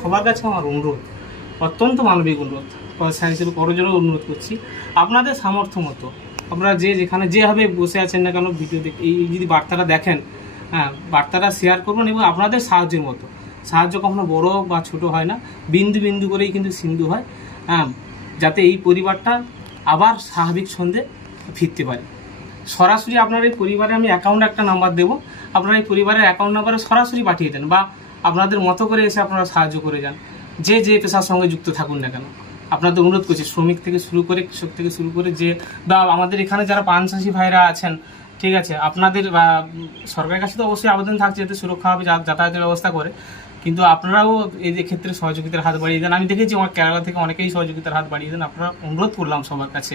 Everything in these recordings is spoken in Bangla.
সবার কাছে আমার অনুরোধ, অত্যন্ত মানবিক অনুরোধ, পয়সা হিসেবে করজোড়ে অনুরোধ করছি, আপনাদের সামর্থ্য মতো আপনারা যেখানে যেভাবে বসে আছেন না কেন ভিডিও এই যদি বার্তাটা দেখেন, হ্যাঁ বার্তাটা শেয়ার করবেন এবং আপনাদের সাহায্যের মতো, সাহায্য কখনো বড় বা ছোট হয় না, বিন্দু বিন্দু করেই কিন্তু সিন্ধু হয়, হ্যাঁ, যাতে এই পরিবারটা আবার স্বাভাবিক ছন্দে ফিরতে পারে। সরাসরি আপনার এই পরিবারে আমি অ্যাকাউন্ট একটা নাম্বার দেবো, আপনারা এই পরিবারের অ্যাকাউন্ট নাম্বারে সরাসরি পাঠিয়ে দেন বা আপনাদের মতো করে এসে আপনারা সাহায্য করে যান, যে পেশার সঙ্গে যুক্ত থাকুন না কেন। আপনাদের অনুরোধ করছি, শ্রমিক থেকে শুরু করে কৃষক থেকে শুরু করে যে বা আমাদের এখানে যারা পান চাষি ভাইরা আছেন, ঠিক আছে, আপনাদের সরকারের কাছে তো অবশ্যই আবেদন থাকছে যাতে সুরক্ষাভাবে যাতায়াতের ব্যবস্থা করে, কিন্তু আপনারাও এই ক্ষেত্রে সহযোগিতার হাত বাড়িয়ে দেন। আমি দেখেছি আমার কেরালা থেকে অনেকেই সহযোগিতার হাত বাড়িয়ে দেন। আপনারা অনুরোধ করলাম সবার কাছে,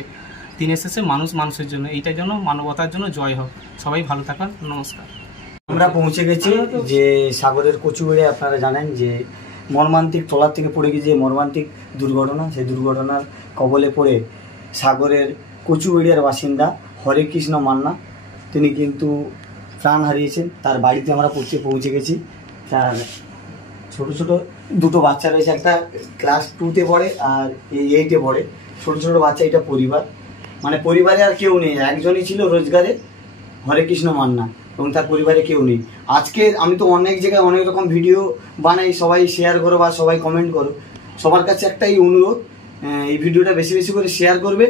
দিনের শেষে মানুষ মানুষের জন্য, এইটার জন্য মানবতার জন্য জয় হোক। সবাই ভালো থাকুন, নমস্কার। আমরা পৌঁছে গেছি যে সাগরের কচুবেড়ে। আপনারা জানেন যে মর্মান্তিক ট্রলার থেকে পড়ে গিয়ে যে মর্মান্তিক দুর্ঘটনা, সেই দুর্ঘটনার কবলে পড়ে সাগরের কচুবেড়িয়ার বাসিন্দা হরে কৃষ্ণ মান্না তিনি কিন্তু প্রাণ হারিয়েছেন। তার বাড়িতে আমরা পৌঁছে গেছি। তার ছোট ছোট দুটো বাচ্চা রয়েছে, একটা ক্লাস 2-তে পড়ে আর 8-এ পড়ে। ছোট ছোট বাচ্চা, এটা পরিবার, মানে পরিবারে আর কেউ নেই, একজনই ছিল রোজগারে, হরে কৃষ্ণ মান্না, এবং তার পরিবারে কেউ নেই। আজকে আমি তো অনেক জায়গায় অনেক রকম ভিডিও বানাই, সবাই শেয়ার করো বা সবাই কমেন্ট করো। সবার কাছে একটাই অনুরোধ, এই ভিডিওটা বেশি বেশি করে শেয়ার করবে।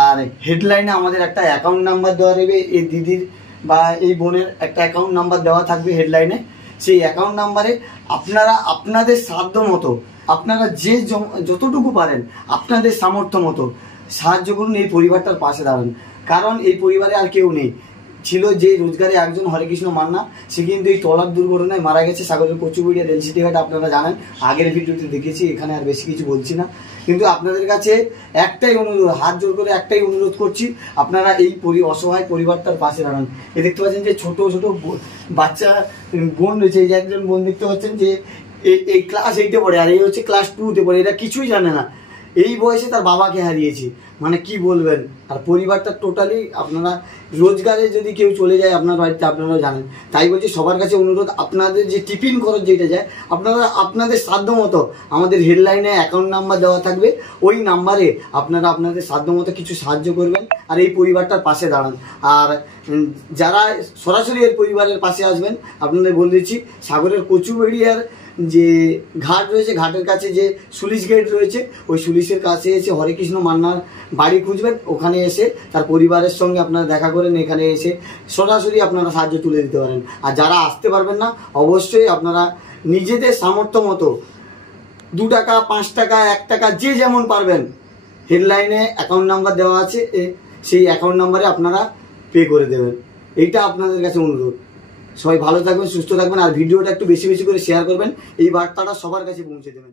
আর হেডলাইনে আমাদের একটা অ্যাকাউন্ট নাম্বার দেওয়া দেবে, এই দিদির বা এই বোনের একটা অ্যাকাউন্ট নাম্বার দেওয়া থাকবে হেডলাইনে। সেই অ্যাকাউন্ট নাম্বারে আপনারা আপনাদের সাধ্য মতো, আপনারা যতটুকু পারেন আপনাদের সামর্থ্য মতো সাহায্য করুন, এই পরিবারটার পাশে দাঁড়ান। কারণ এই পরিবারে আর কেউ নেই। ছিল যে রোজগারে একজন হরে কৃষ্ণ মান্না, সে কিন্তু এই ট্রলার দুর্ঘটনায় মারা গেছে সাগরের কচুবেড়িয়া রেলসিটি ঘাট। আপনারা জানেন, আগের ভিডিওতে দেখেছি, এখানে আর বেশি কিছু বলছি না। কিন্তু আপনাদের কাছে একটাই অনুরোধ, হাত জোর করে একটাই অনুরোধ করছি, আপনারা এই অসহায় পরিবারটার পাশে দাঁড়ান। এ দেখতে পাচ্ছেন যে ছোট ছোট বাচ্চা বোন রয়েছে, এই যে একজন বোন দেখতে পাচ্ছেন যে এই ক্লাস 8-এ পড়ে, আর এই হচ্ছে ক্লাস 2-তে পড়ে। এরা কিছুই জানে না, এই বয়সে তার বাবাকে হারিয়েছি, মানে কি বলবেন। আর পরিবারটা টোটালি, আপনারা রোজগারে যদি কেউ চলে যায় আপনার বাড়িতে, আপনারা জানেন। তাই বলছি সবার কাছে অনুরোধ, আপনাদের যে টিফিন খরচ যেটা যায়, আপনারা আপনাদের সাধ্য মতো, আমাদের হেডলাইনে অ্যাকাউন্ট নাম্বার দেওয়া থাকবে, ওই নাম্বারে আপনারা আপনাদের সাধ্য মতো কিছু সাহায্য করবেন আর এই পরিবারটার পাশে দাঁড়ান। আর যারা সরাসরি এর পরিবারের পাশে আসবেন, আপনাদের বলে দিচ্ছি, সাগরের কচুবেড়িয়ার যে ঘাট রয়েছে, ঘাটের কাছে যে সুলিশ গেট রয়েছে, ওই সুলিশের কাছে এসে হরে কৃষ্ণ মান্নার বাড়ি খুঁজবেন। ওখানে এসে তার পরিবারের সঙ্গে আপনারা দেখা করেন, এখানে এসে সরাসরি আপনারা সাহায্য তুলে দিতে পারেন। আর যারা আসতে পারবেন না, অবশ্যই আপনারা নিজেদের সামর্থ্য মতো 2 টাকা, 5 টাকা, 1 টাকা, যে যেমন পারবেন, হেডলাইনে অ্যাকাউন্ট নাম্বার দেওয়া আছে, সেই অ্যাকাউন্ট নাম্বারে আপনারা পে করে দেবেন। এইটা আপনাদের কাছে অনুরোধ। সবাই ভালো থাকবেন, সুস্থ থাকবেন, আর ভিডিওটা একটু বেশি বেশি করে শেয়ার করবেন, এই বার্তাটা সবার কাছে পৌঁছে দেবেন।